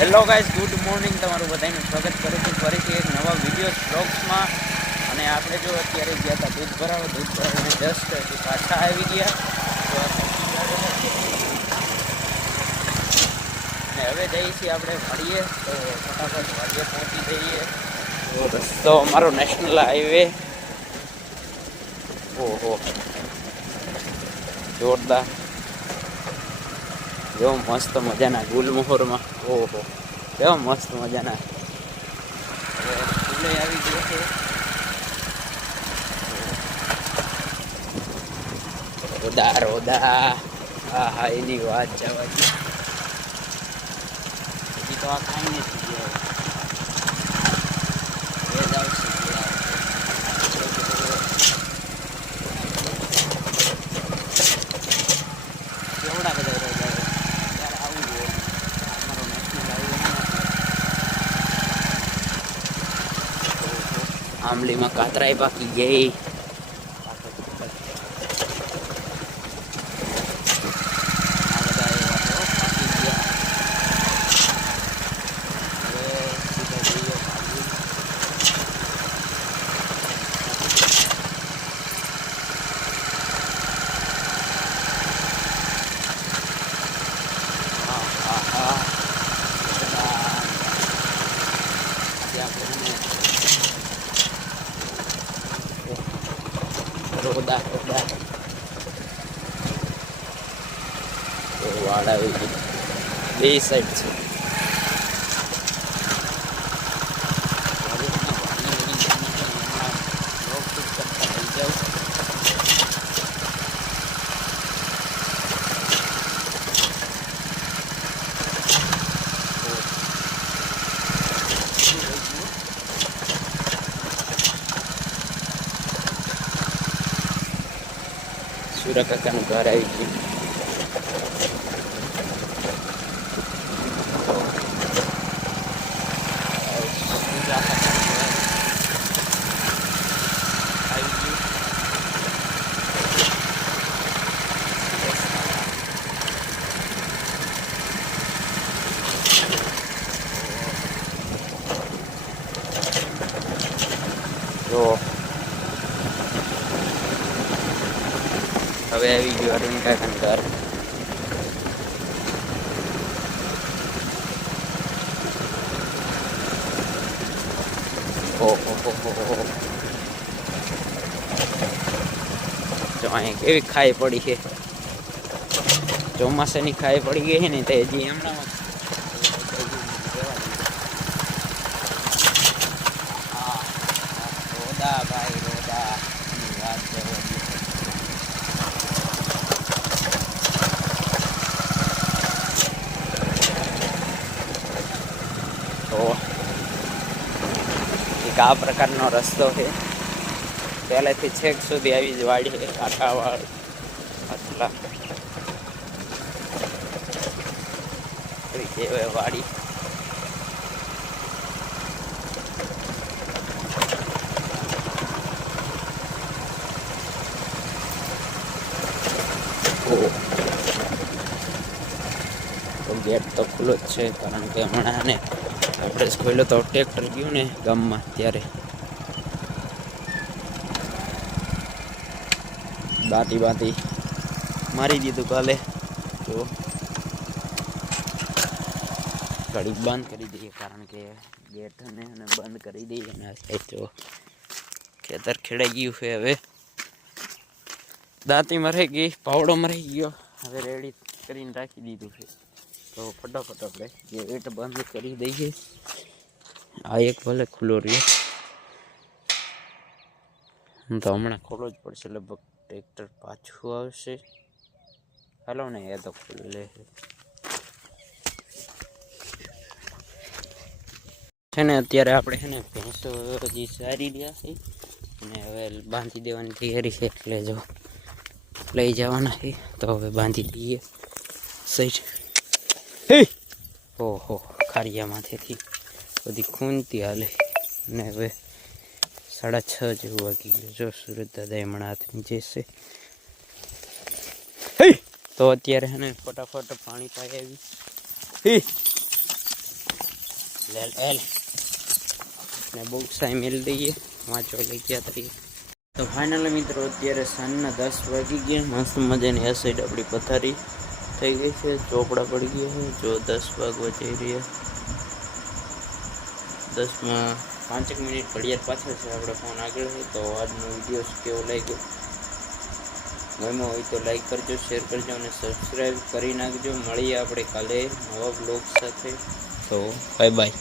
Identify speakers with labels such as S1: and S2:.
S1: Hello guys good morning તમારું બધાનું સ્વાગત કરું છું. ફરીથી એક નવા વીડિયો બ્લોગ્સમાં અને આપણે જો અત્યારે ગયા હતા દૂધ ભરાવો. દૂધ ભરાવીને જસ્ટ પાછા આવી ગયા. અને હવે જઈએ છીએ આપણે મળીએ તો ફટાફટ વાડીએ પહોંચી જઈએ. રસ્તો અમારો નેશનલ હાઈવે ઓહો. જોરદાર. કેવો મસ્ત મજાના ગુલમોહરમાં. ઓહો. કેવો મસ્ત મજાના. ફૂલે આવી ગયો છે. રોદા રોદા. હા હા એની વાત જવા દે. હજી તો આ કાંઈ નથી ગયો એ જ આવશે જે આવશે. કેવડા બધા રોજા છે. ત્યારે આવું જોઈએ અમારો નેશનલ હાઈવે આંબલીમાં કાતરાઈ પાકી ગઈ આ બધા એવા હો, પાકી ગયા. હવે સીધા જઈએ ભાગી. હા, હા, હા. બધા આજે આપણે છે ને રોદા રોદા તો વાળ આવી ગઈ બે સાઈડ છે સુરા કાકાનું ઘર આવી ગયું સુરા કાકાનું ઘર આવી ગયું. જો હવે આવી ગયું અરવિંદ કાકાનું ઘર ઓહો, હો હો હો હો. જો અહીંયા કેવી ખાઈ પડી છે ચોમાસાની ખાઈ પડી ગઈ છે ને તે હજી હમણાં રોદા ભાઈ રોદા ની વાત જવા દે. તો એક આ પ્રકારનો રસ્તો છે. પહેલેથી છેક સુધી આવી જ વાડી છે કાંઠાવાળ આટલા. કહેવાય વાડી. ગેટ તો ખુલ્લો જ છે, કારણ કે હમણાં ને આપણે ખોલ્યો તો ટ્રેક્ટર ગયું ને ગામમાં ત્યારે. બાતી બાતી મારી દીધું કાલે. તો ઘડી બંધ કરી દઈએ કારણ કે ગેટ ને બંધ કરી દઈએ અને તો ખેતર ખેડાઈ ગયું છે હવે. દાંતી મરાઈ ગઈ, પાવડો મરાઈ ગયો. હવે રેડી કરીને રાખી દીધું છે. તો ફટાફટ આપણે ગેટ બંધ કરી દઈએ આ એક ભલે ખુલ્લો રહ્યો તો હમણાં ખોલો જ પડશે, લગભગ ટ્રેક્ટર પાછું આવશે. હાલો ને, એ તો ખુલ્લે છે ને, અત્યારે આપણે છે ને ભેંસો હજી સારી રહ્યા છે. અને હવે બાંધી દેવાની તૈયારી છે, એટલે જો લઈ જવાના છે, તો હવે બાંધી દઈએ સાઈડ હે. ઓહો ખારિયામાંથી બધી ખૂનતી હાલે. અને હવે સાડા છ જેવું વાગી ગયું. જો સુરત દાદા હમણાં હાથમાં જશે તો અત્યારે હે ને ફટાફટ પાણી પાઈ આવી. હે. લે લે ને બહુ સાઈ મેળ દઈએ. વાંચવા લઈ ગયા તરીકે. તો ફાઇનલી મિત્રો અત્યારે સાંજના દસ વાગી ગયા. મસ્ત મજાની આ સાઈડ આપણી પથારી. થઈ ગઈ છે. ચોપડા પડી ગયા છે. જો દસ વાગ વચી રહ્યા. દસમાં પાંચેક મિનિટ ઘડિયાળ પાછળ છે. આપણે ફોન આગળ છે. તો આજનો વીડિયો કેવો લાગ્યો? ગમ્યો હોય તો લાઈક કરજો, શેર કરજો અને સબસ્ક્રાઈબ કરી નાખજો. મળીએ આપણે કાલે નવા બ્લોગ સાથે. તો બાય બાય.